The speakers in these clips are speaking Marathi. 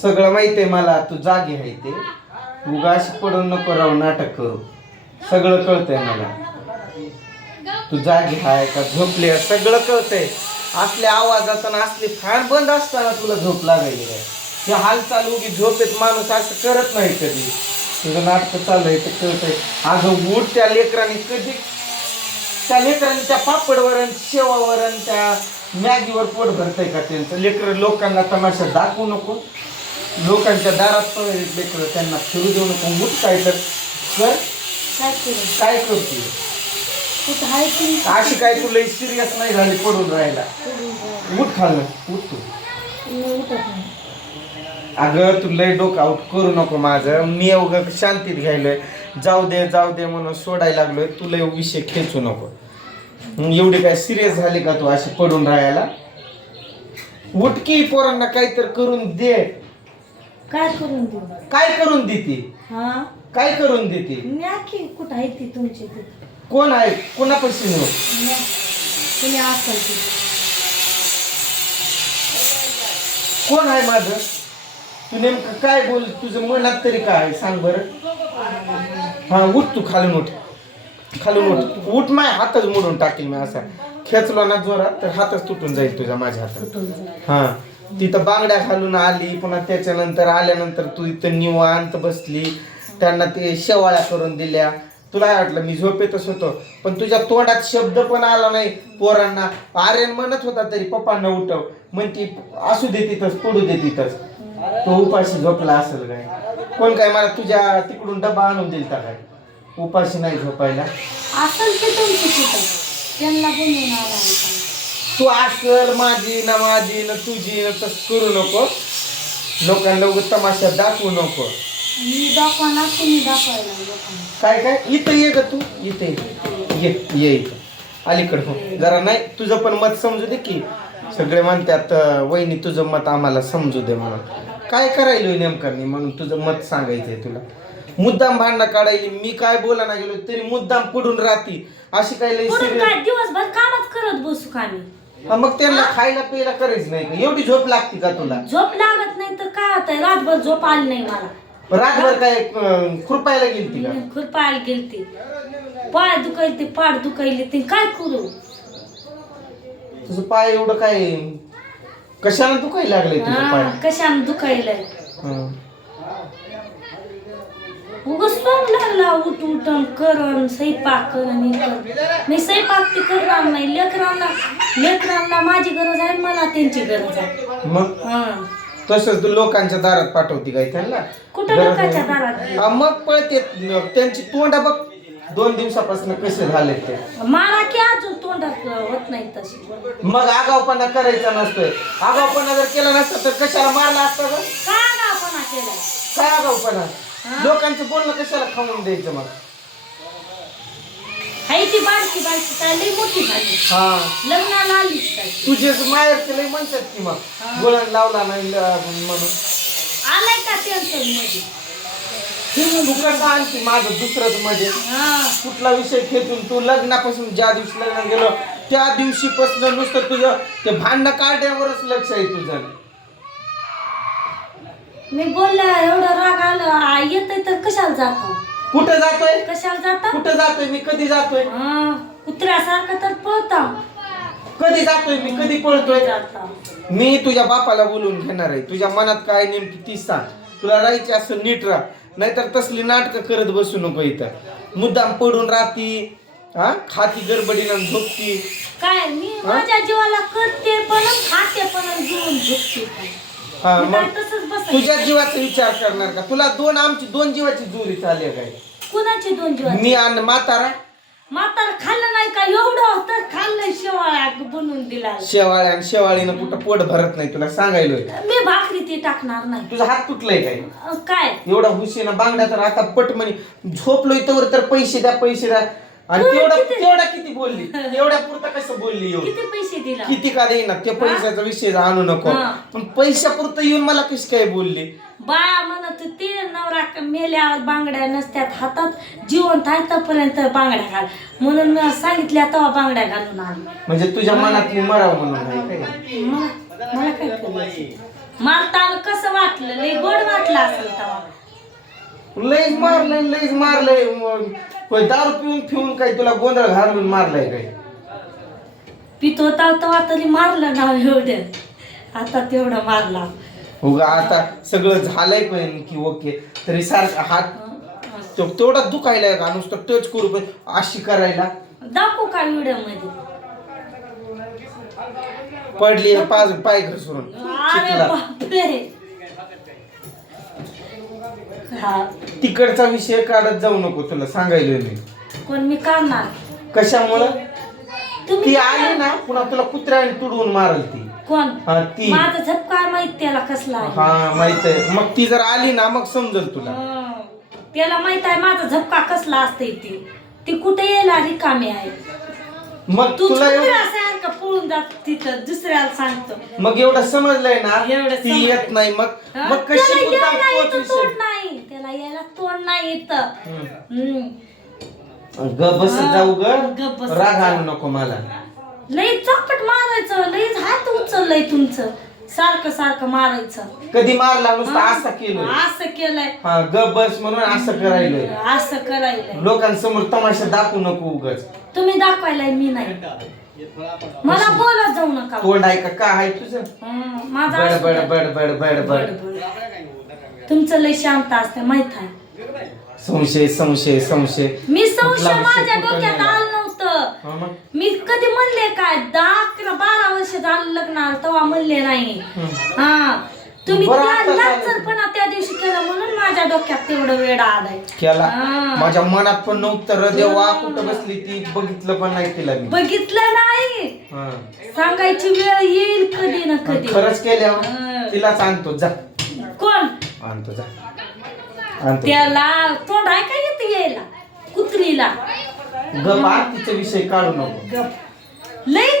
सगळं माहिती आहे मला तू जागी आहे ते. उगाश पडून नको राहू नाटक करू. सगळं कळतंय मला. तू जागी आहे का झोपले सगळं कळतंय. असल्या आवाजात आणि असले फॅन बंद असताना तुला झोप लागायची काय? हे हालचाल उगी झोपेत माणूस असं करत नाही कधी. तुझं नाटक चालू आहे ते कळतंय. अगं उठ त्या लेकराने कधी त्या लेकरांनी त्या पापडवरण शेवावरण त्या मॅगीवर पोट भरतंय का त्यांचं? लेकर लोकांना तमाशा दाखवू नको. लोकांच्या दारात पण लेकर त्यांना फिरू देऊ नको उठ काय तर कर. काय करू? काय करते कुठं आहे तुम्ही अशी काय तू लई सिरियस नाही झाली पडून राहायला. उठ खाल्लं उठ तू. मी उठत नाही. अगं तू लय डोकं आउट करू नको माझं. मी अवघं शांतीत घ्यायलोय. जाऊ दे जाऊ दे म्हणून सोडायला लागलोय. तू लय विषय खेचू नको. मग एवढी काय सिरियस झाली का तू अशी पडून राहायला? उठकी पोरांना काहीतरी करून दे. काय करून देऊ? काय करून देते? हा? काय करून देते? मी आखी कुठं आहे ती तुमची कोण आहे? कोणापाशी नेऊ? न्या. तुम्ही असाल ती. कोण आहे माझं? तू नेमकं काय बोल तुझं मनात तरी काय आहे? सांग बरं. हा उठ तू खालून उठ. खालून उठ. उठ माय हातच मोडून टाकील मी असा. खेचलो ना जोरात तर हातच तुटून जाईल तुझ्या माझ्या हातात. हा. तिथं बांगड्या घालून आली पुन्हा त्याच्यानंतर आल्यानंतर तू इथं निवांत बसली. त्यांना ते शेवाळ्या करून दिल्या. तुला काय वाटलं मी झोपेतच होतो. पण तुझ्या तोंडात शब्द पण आला नाही पोरांना. आर्यन म्हणत होता तरी पप्पांना उठव. म्हणती असू दे तिथंच पडू दे तिथंच. तो उपाशी झोपला असेल काय? कोण काय मला तुझ्या तिकडून डबा आणून दिलता काय? उपाशी नाही झोपायला. असेल ते तुमची तिथं. त्यांना बनवून आला तू असल माझी ना माझी ना तुझी ना तस करू नको. लोकांना उगाच तमाशा दाखवू नको. मी दाखवणार तुम्ही दाखवायला लोकांना काय काय? इथं ये ग तू. इथे ये. ये इथं. अलीकडं हो. जरा नाही तुझं पण मत समजू दे की. सगळे म्हणतात अं, वहिनी तुझं मत आम्हाला समजू दे म्हणून. काय करायलोय नेमकं मी म्हणून तुझं मत सांगायचंय तुला? मुद्दाम भांडणं काढायली मी काय बोला ना गेलो तरी मुद्दाम पडून राहती. अशी काय लई पुढून काय? दिवसभर कामच करत बसू का मी? मग त्यांना खायला प्यायला करायचं नाही का? एवढी झोप लागते का तुला? झोप लागत नाही तर काय होतंय रातभर झोप आली नाही मला. रातभर काय अं, खुरपायला गेलती का? खुरपायला गेलती. पाय दुखायले पाठ दुखायले ते काय करू? तुझं पाय एवढं काय कशाला दुखायला लागलंय तुझं पाय? हा, कशाने दुखायलंय? हं. सोंग लागला उठ उठन करण स्वयंपाक करण कर. मी स्वयंपाक ते करणार नाही लेकरांना लेकरांना माझी गरज आहे मला त्यांची गरज आहे. मग? हा. तसंच लोकांच्या दारात पाठवती काय त्यांना? कुठं गरज लोकांच्या. दारात? हा, मग पळते. त्यांची तोंड बघ. दोन दिवसापासून कसे झाले ते. मला की अजून तोंडात होत नाही तशी मग आगावपणा करायचा नसतोय. आगावपणा जर केला नसता तर कशाला मारला असता ग? काय गावपणा केलाय? काय आगावपणा? लोकांचं बोलणं कशाला खाऊन द्यायचं मग? हाय ती बारकी बारकी काय लई मोठी झाली हा. लग्नाला आलीच काय? तुझे माहेरचे लय म्हणतात की मग. गुलाम लावला नाही ल- म्हणून. आलाय का टेन्शनमध्ये? तू कसं आणखी माझं दुसरंच मध्ये? हा. कुठला विषय खेचून तू लग्नापासून ज्या दिवशी लग्न गेलो त्या दिवशीपासून नुसतं तुझं ते भांडणं काढण्यावरच लक्ष आहे तुझं. मी बोलला एवढं राग आलं येत तर कशाला जातो? कुठं जातोय? कशाला जाता? कुठं जातोय? मी कधी जातोय? हा, कुत्र्यासारखं तर पळता. कधी जातोय? मी कधी पळतोय? जाता. मी तुझ्या बापाला बोलवून घेणार आहे. तुझ्या मनात काय नेमकी ती सांग. तुला राहायची असं नीट राह. नाहीतर तसली नाटकं करत बसू नको इथं. मुद्दाम पडून राहती हा? खाती गडबडीनं आणि झोपती. काय मी? माझ्या जीवाला करते पण खाते पण आणि जीवन झोपते पण. हा मी काय मग तसंच बस तुझ्या जीवाचा विचार करणार का? तुला दोन आमची दोन जीवाची जोरी चालली आहे काय? कुणाची दोन जीवन मी आणि म्हातारा? म्हातार खाल्लं नाही का? एवढं होतं खाल्लं शेवाळ्या बनवून दिला. शेवाळ्या आणि शेवाळीनं कुठं पोट भरत नाही तुला सांगायलोय. मी भाकरी ती टाकणार नाही. तुझा हात तुटलाय काय? अं, काय? एवढा हुशीना बांगड्या तर आता पट म्हणे झोपलोय तर पैसे द्या पैसे द्या. आणि तेवढा किती? तेवढा किती बोलली? तेवढ्या पुरता कसं बोलली येऊन किती पैसे दिला? किती का देईना? ते पैशाचा विषय आणू नको. हा. पण पैशापुरतं येऊन मला कशी काय बोलली? बाया म्हणत ते नवरा मेल्यावर बांगड्या नसत्यात हातात जिवंत आहे तोपर्यंत बांगड्या घाल. म्हणून मी सांगितल्या तेव्हा बांगड्या घालून आली. म्हणजे तुझ्या मनात मी मराव म्हणून आहे काय? मला मला काय करायचं? मारताना कसं वाटलं? वाटलं लय गोड वाटलं असेल तेव्हा. लईच मारलंय लईच मारलंय. मग होय, दारू पिऊन पिऊन काय तुला गोंधळ घालून मारलाय काय? पित होता तेव्हा तरी मारलं ना एवढं. आता तेवढं मारला. उगा आता सगळं झालंय पण की ओके. तरी सारखं हात तो तेवढा दुखायला का? नुसतं टच करू पण अशी करायला. दाखवू का व्हिडिओमध्ये? पडली पाच पाय घसरून. अरे चिखलात. बापरे. हा तिकडचा विषय काढत जाऊ नको तुला सांगायलो मी. कोण मी काढणार? कशामुळं? तुम्ही ती आली ना पुन्हा तुला कुत्र्याने तुडवून मारल ती. कोण? हा ती. माझा झपकार माहीत त्याला कसला आहे. हा माहीत आहे. मग ती जर आली ना मग समजल तुला. हं. त्याला माहीत आहे माझा झपका कसला असते ती. ती कुठे यायला रिकामी आहे? मग तू तुला एवढं पळून जात तिथं दुसऱ्याला सांगतो. मग एवढं समजलंय ना एवढं ती समजलंय. येत नाही. मग हं? मग कशी त्याला मुद्दाम यायला तोच इथं विषय तोंड नाही. त्याला यायला तोंड नाही येत हम्म. ग बस हा, जाऊ गप राग. आणू नको मला. लई चापट मारायचं लईच हात उचललंय तुमचं. सारखं सारखं मारायचं. कधी मारला नुसतं असं केलं असं केलंय. हा ग बस म्हणून असं करायलंय. असं करायलंय. लोकांसमोर तमाशा दाखवू नको उगच. तुम्ही दाखवायलाय मी नाही मला बोलत जाऊ नका तोंड आहे का काय आहे तुझं हं, माझा बड बड. बड बड बड बड बडबड. तुमचं लय शांत असते माहीत आहे संशय संशय संशय मी कुठला संशय विषय माझ्या कुठं डोक्यात. आलं नव्हतं हा मग? मी कधी म्हणले काय दहा अकरा बारा वर्ष झालं लग्नाला तेव्हा म्हणले नाही. हा तुम्ही बरं, त्या आता झालं. लाचरपणा त्या दिवशी केला म्हणून माझ्या डोक्यात तेवढं वेळ आलाय. केला. हा. माझ्या मनात पण नव्हतं देवा कुठं बसली ती? बघितलं पण नाही तिला मी. बघितलं नाही. हा. सांगायची वेळ येईल कधी ना कधी. खरंच केल्यावर हा. तिलाच आणतो. जा. कोण? आणतो जा. आणतो. त्याला तोंड आहे का येते यायला. कुत्रीला. गप आरतीचा विषय काढू नको. गप. लई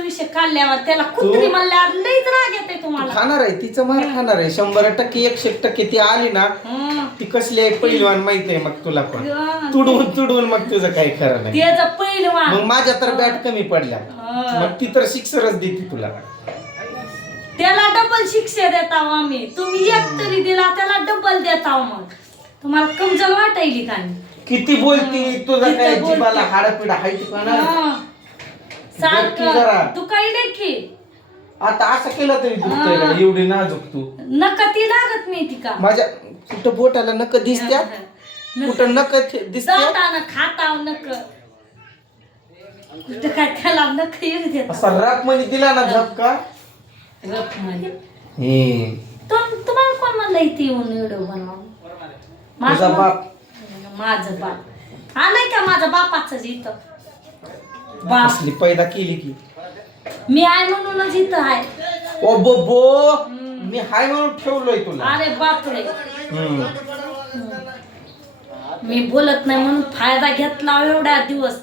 विषय काढल्यावर त्याला कुत्री तू- म्हणल्यावर लईच राग येते तुम्हाला खाणार आहे तिचं मार खाणार आहे शंभर टक्के एकशे टक्के ती आली ना हं. ती कसली आहे पहिलवान माहिती आहे मग तुला पण हं. तुडवून तुडवून मग तुझं काही खरं नाही त्याचं पहिलवान मग माझ्या तर बॅट कमी पडल्या हं. मग ती तर सिक्सरच देते तुला त्याला डबल शिक्षा देता आम्ही तुम्ही एक तरी दिला त्याला डबल देता मग तुम्हाला कमजोर वाटायली का? किती बोलती तुझं काय बोलती. जीवाला हाडपिडा हाय ती पण हं. बघ की जरा. तू काही नाही की. आता असं केलं तरी दुखतंय का? एवढी नाजूक तू. नका ती लागत नाही ती का? माझ्या कुठं बोटाला नक दिसत्या कुठं नक दिसत्या जाताना खाता नक. कुठं काय त्याला नक येऊ देत असा रापमध्ये दिला ना झपका? गप म्हणे. हे. तुम- तुम्हाला कोण म्हणलं इथे येऊन व्हिडिओ बनवा तुझा बाप. माझं बाप. आलाय का माझा बापाच इथं बाप असली पैदा केली की? मी आहे म्हणूनच इथं आहे. ओ बो बो. मी हाय म्हणून ठेवलोय तुला. अरे बापरे. हम्म. मी बोलत नाही म्हणून फायदा घेतला एवढ्या दिवस.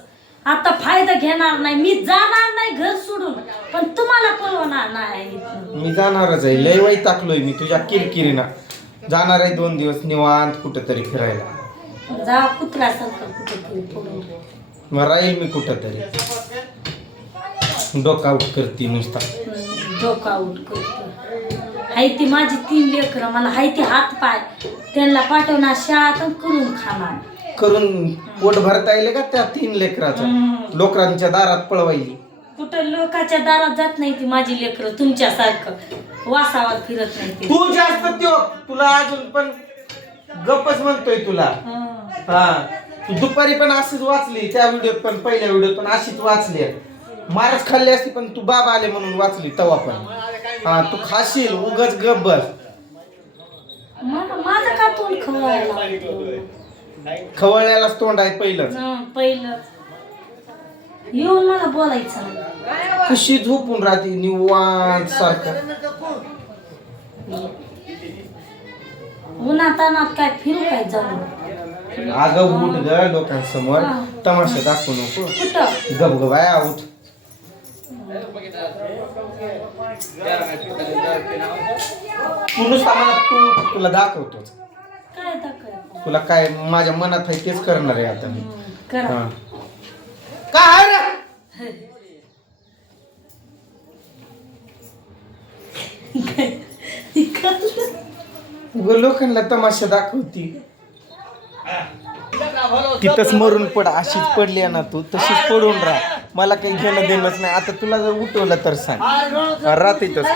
आता फायदा घेणार नाही. मी जाणार नाही घर सोडून. पण तुम्हाला पळवणार नाही. इथनं. मी जाणारच आहे. लय वाईट टाकलोय मी तुझ्या किरकिरीना. जाणार आहे दोन दिवस निवांत कुठं तरी फिरायला. जा कुत्र्यासारखं कुठे तरी पळून मग राहील मी कुठं तरी डोका आउट करते नुसता. डोका आउट करतो. हाय ती माझी तीन लेकरं मला हाय ती हात पाय. त्यांना पाठवणार शाळात आणि करून खाणार. करून पोट भरता येईल का त्या तीन लेकराचं. लोकांच्या दारात पळवायली कुठं लोकाच्या दारात जात नाही ती माझी लेकरं तुमच्यासारखं. वासावर फिरत नाही ती. तू जास्त त्यो तुला अजून पण गप्पच म्हणतोय तुला. हं. हा. दुपारी पण अशीच वाचली त्या व्हिडिओत पण पहिल्या व्हिडिओत पण अशीच वाचली. मारच खाल्ली असती पण तू बाबा आले म्हणून वाचली तवा पण. हा तू खाशील उगच मला माझं का तोंड खवळायला? खवळण्यालाच तोंड आहे पहिलंच. हं, पहिलं येऊन मला बोलायचं. कशी झोपून राहते? निवांत सारखं. उन्हात काय फिरू काय जाऊन अगं उठ ग लोकांसमोर. तमाशा दाखवू नको. कुठं? गप ग बाया उठ. तू नुसता मला तू तुला दाखवतोच काय दाखव तुला काय माझ्या मनात आहे तेच करणार आहे आता मी. करा. हा. काय रे? काय उग लोकांना तमाशा दाखवती. तिथंच मरून पड अशीच पडली आहे ना तू तशीच पडून राह. मला काही घेणं देणंच नाही. आता तुला जर उठवलं तर सांग. राहते इथंच